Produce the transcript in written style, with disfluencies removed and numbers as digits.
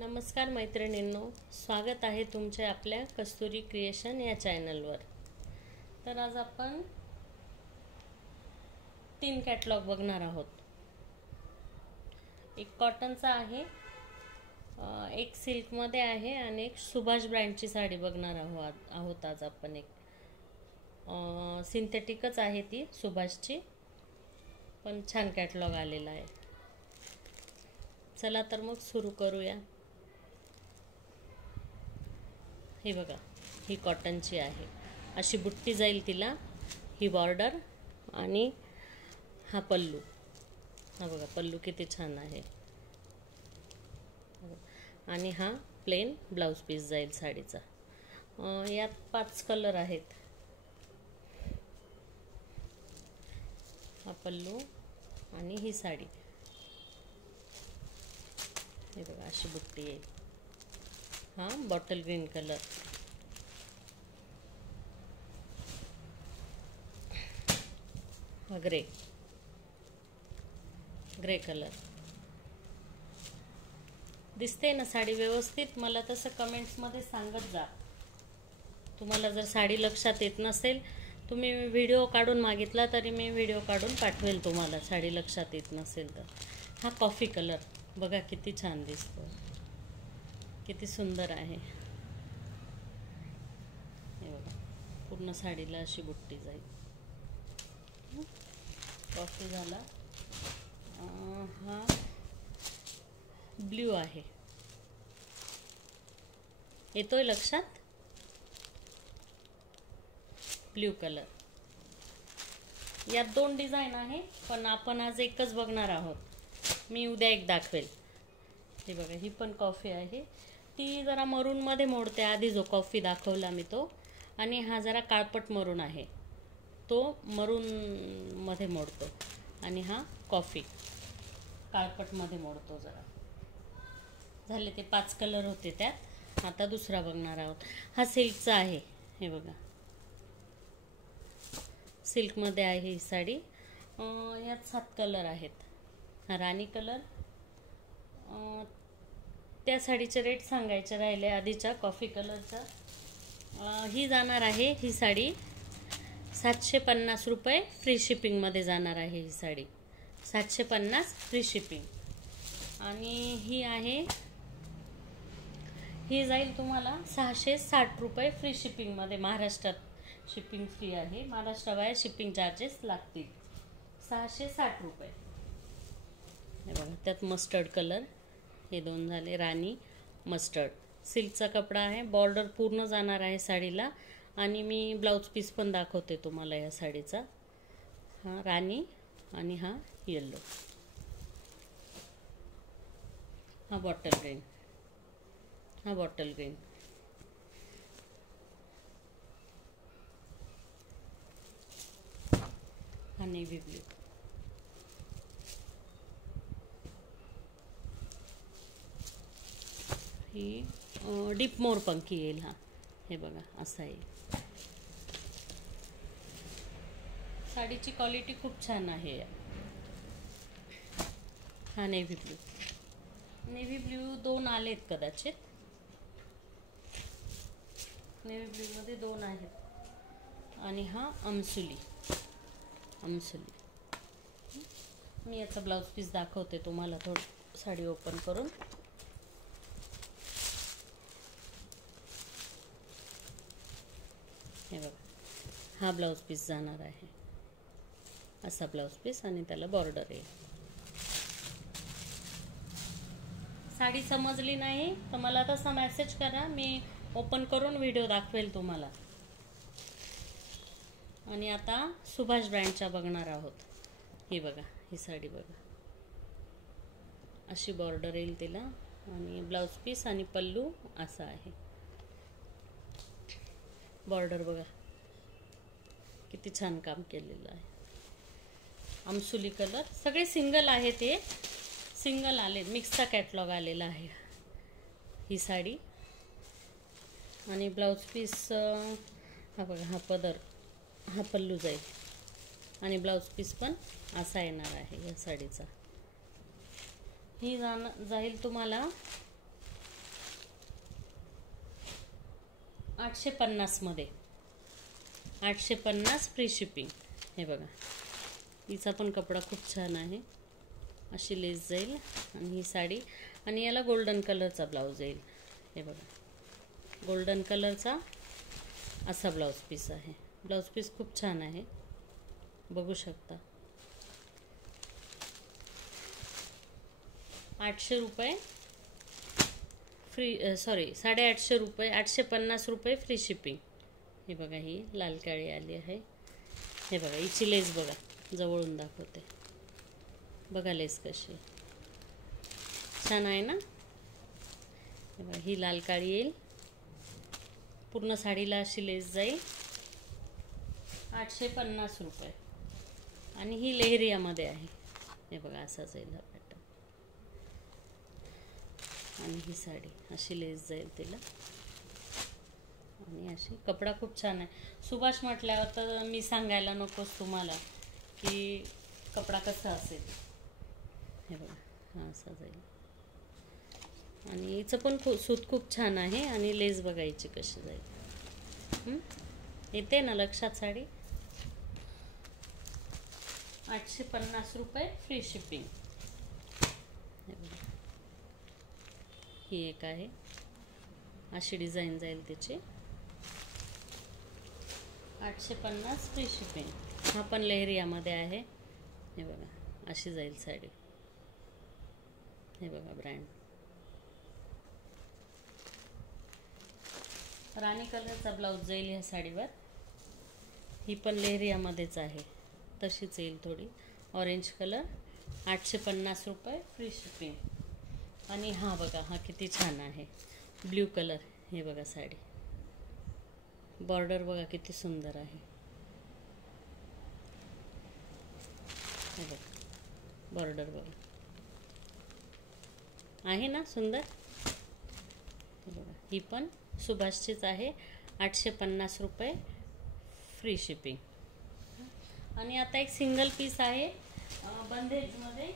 नमस्कार मैत्रिणींनो, स्वागत आहे तुमचे आपल्या कस्तुरी क्रिएशन या चॅनलवर। तर आज आपण 3 कॅटलॉग बघणार आहोत। एक कॉटनचा आहे, एक सिल्कमध्ये आहे आणि एक सुभाष ब्रँडची साडी बघणार आहोत आज आपण। एक सिंथेटिकच आहे ती सुभाषची, पण छान कॅटलॉग आलेला आहे। चला तर मग सुरू करूया। हे बघा, ही कॉटनची आहे, अशी बुट्टी जाईल तिला, ही बॉर्डर आणि हा पल्लू। हा बघा पल्लू किती छान आहे, आणि हा प्लेन ब्लाउज पीस जाईल साडीचा। यात 5 कलर आहेत। हा पल्लू आणि ही साडी, हे बघा अशी बुट्टी येईल। हा बॉटल ग्रीन कलर, हा ग्रे कलर। दिसते ना साडी व्यवस्थित? मला तसं कमेंट्समध्ये सांगत जा। तुम्हाला जर साडी लक्षात येत नसेल, तुम्ही व्हिडिओ काढून मागितला तरी मी व्हिडिओ काढून पाठवेल तुम्हाला, साडी लक्षात येत नसेल तर। हा कॉफी कलर बघा किती छान दिसतो, किती सुंदर आहे। हे बघा पूर्ण साडीला अशी बुट्टी जाईल। कॉफी झाला। हा ब्ल्यू आहे, येतोय लक्षात? Blue colour. यात 2 डिझाईन आहे, पण आपण आज एकच बघणार आहोत। मी उद्या एक दाखवेल। हे बघा, ही पण कॉफी आहे, ती जरा मरून मध्ये मोडते। आधी जो कॉफी दाखवला मी तो, आणि हा जरा काळपट मरून आहे, तो मरून मध्ये मोडतो, आणि हा कॉफी काळपट मध्ये मोडतो जरा। झाले ते 5 कलर होते त्यात। आता दुसरा बघणार आहोत। हा सिल्कचा आहे, हे बघा सिल्कमध्ये आहे ही साडी। यात 7 कलर आहेत। हा राणी कलर। त्या साडीचे रेट सांगायचे राहिले आधीच्या कॉफी कलरचा। ही जाणार आहे, ही साडी 750 रुपये फ्री शिपिंगमध्ये जाणार आहे। ही साडी 750 फ्री शिपिंग। आणि ही आहे, ही जाईल तुम्हाला 660 रुपये फ्री शिपिंगमध्ये। महाराष्ट्रात शिपिंग फ्री आहे, महाराष्ट्राबाहेर शिपिंग चार्जेस लागतील 660 रुपये। हे बघा, त्यात मस्टर्ड कलर, हे 2 झाले, राणी मस्टर्ड। सिल्कचा कपडा आहे, बॉर्डर पूर्ण जाणार आहे साडीला, आणि मी ब्लाउज पीस पण दाखवते तुम्हाला या साडीचा। हा राणी आणि हा येल्लो। हा बॉटल ग्रीन, हा बॉटल ग्रीन। हा नेव्ही ब्ल्यू। ही डीप मोर पंखी येईल। हा हे बघा असा येईल। साडीची क्वालिटी खूप छान आहे। हा नेव्ही ब्ल्यू, नेव्ही ब्ल्यू 2 आलेत कदाचित, नेव्ही ब्ल्यू मध्ये 2 आहेत। आणि हा अमसुली, मी याचा ब्लाउज पीस दाखवते तुम्हाला थोडं साडी ओपन करून। हे बघा, हा ब्लाउज पीस जाणार आहे, असा ब्लाउज पीस, आणि त्याला बॉर्डर येईल। साडी समजली नाही तर मला तसा मेसेज करा, मी ओपन करून व्हिडिओ दाखवेल तुम्हाला। आणि आता सुभाष ब्रँडच्या बघणार आहोत। ही बघा, ही साडी बघा, अशी बॉर्डर येईल तिला, आणि ब्लाउज पीस आणि पल्लू असा आहे। बॉर्डर बघा किती छान काम केलेलं आहे। अमसुली कलर, सगळे सिंगल आहे, ते सिंगल आले, मिक्सचा कॅटलॉग आलेला आहे ही साडी। आणि ब्लाउज पीस हा बघा, हा पदर, हा पल्लू जाईल, आणि ब्लाउज पीस पण असा येणार आहे या साडीचा। ही जाईल तुम्हाला 850 मध्ये, 850 फ्री शिपिंग. हे बघा, हिचा पण कपडा खूप छान आहे. अशी लेस जाईल आणि ही साडी, आणि याला गोल्डन कलरचा ब्लाऊज येईल. हे बघा, गोल्डन कलरचा असा ब्लाऊज पीस आहे. ब्लाऊज पीस खूप छान आहे, बघू शकता. 800 रुपये फ्री, 850 रुपये, 850 रुपये फ्री शिपिंग. हे बघा, ही लाल काळी आली आहे. हे बघा, हिची लेस बघा, जवळून दाखवते. बघा लेस कशी छान आहे ना. हे बघा, ही लाल काळी येईल. पूर्ण साडीला अशी लेस जाईल. 850 रुपये. आणि ही लेहरियामध्ये आहे. हे बघा, असा जाईल हा पॅटर्न. आणि ही साडी अशी लेस जाईल तिला. आणि अशी कपडा खूप छान आहे. सुभाष म्हटल्यावर तर मी सांगायला नकोच तुम्हाला की कपडा कसा असेल. हे बघा, हा असा जाईल. आणि हिचं पण सूत खूप छान आहे. आणि लेस बघायची कशी जाईल. येते ना लक्षात साडी. 850 रुपये फ्री शिपिंग. हे बघा, ही एक आहे, अशी डिझाईन जाईल त्याची. 850 फ्री शिपिंग. हा पण लेहरियामध्ये आहे. हे बघा, अशी जाईल साडी. हे बघा, ब्रँड राणी कलरचा ब्लाऊज जाईल ह्या साडीवर. ही पण लेहरियामध्येच आहे, तशीच येईल थोडी. Orange colour. 850 रुपये फ्री शिपिंग. आणि हा बघा, हा किती छान आहे, ब्ल्यू कलर. हे बघा साडी, बॉर्डर बघा किती सुंदर आहे. हे बघा, बॉर्डर बघा, आहे ना सुंदर. हे बघा, ही पण सुभाषचीच आहे. 850 रुपये फ्री शिपिंग. आणि आता एक सिंगल पीस आहे बंदेजमध्ये.